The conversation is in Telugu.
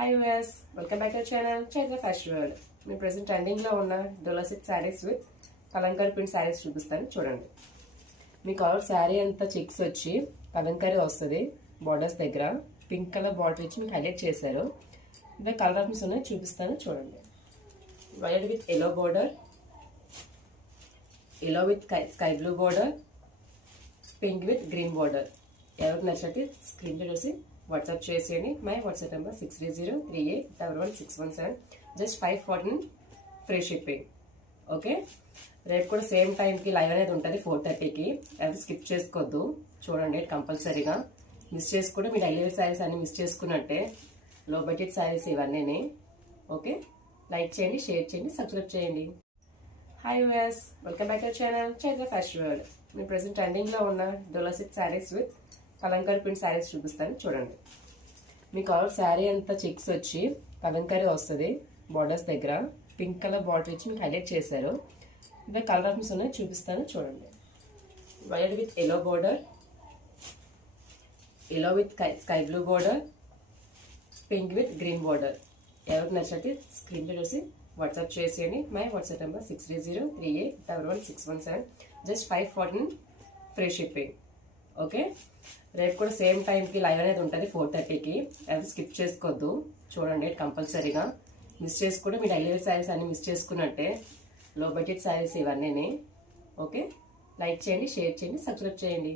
Hi US welcome back to channel Chaitra fashion world. మీ ప్రెసెంట్ ట్రెండింగ్ లో ఉన్న Dola silk saris with Kalamkari print saris చూపిస్తాను చూడండి. మీకు ఆల్ శారీ అంతా చెక్స్ వచ్చి కలంకారీ వస్తుంది. బార్డర్స్ దగ్గర పింక్ కలర్ బార్డర్ ఇచ్చి మీకు హైలైట్ చేశారు. ఇంకా కలర్ ఆప్షన్స్ ఉన్నాయి చూపిస్తాను చూడండి. White with yellow border, yellow with sky blue border, pink with green border. ఎవరికి నచ్చినట్టు స్క్రీన్ చూసి వాట్సాప్ చేసేయండి. My WhatsApp number 6303811617. Just 514 free shipping. Okay, రేపు కూడా సేమ్ టైంకి లైవ్ అనేది ఉంటుంది 4:30కి. అది స్కిప్ చేసుకోవద్దు, చూడండి కంపల్సరీగా. మిస్ చేసుకుంటే మీ డైలీ వేర్ శారీస్ అన్ని మిస్ చేసుకున్నట్టే. లో బడ్జెట్ శారీస్ ఇవన్నీ. ఓకే, లైక్ చేయండి, షేర్ చేయండి, సబ్స్క్రైబ్ చేయండి. Hi US welcome back to channel Chaitra fashion world. మీ ప్రెసెంట్ ట్రెండింగ్ లో ఉన్న Dola silk saris with Kalamkari print saris చూపిస్తాను చూడండి. మీకు ఆల్ శారీ అంతా చెక్స్ వచ్చి కలంకారీ వస్తుంది. బార్డర్స్ దగ్గర పింక్ కలర్ బార్డర్ ఇచ్చి మీకు హైలైట్ చేశారు. ఇంకా కలర్ ఆప్షన్స్ ఉన్నాయి చూపిస్తాను చూడండి. White with yellow border, yellow with sky blue border, pink with green border. ఎవరికి నచ్చినట్టు స్క్రీన్ చూసి వాట్సాప్ చేసేయండి. My WhatsApp number 6303811617. Just 514 free shipping. Okay, రేపు కూడా సేమ్ టైంకి లైవ్ అనేది ఉంటుంది 4:30కి. అది స్కిప్ చేసుకోవద్దు, చూడండి కంపల్సరీగా. మిస్ చేసుకుంటే మీ డైలీ వేర్ శారీస్ అన్ని మిస్ చేసుకున్నట్టే. లో బడ్జెట్ శారీస్ ఇవన్నీ. ఓకే, లైక్ చేయండి, షేర్ చేయండి, సబ్స్క్రైబ్ చేయండి.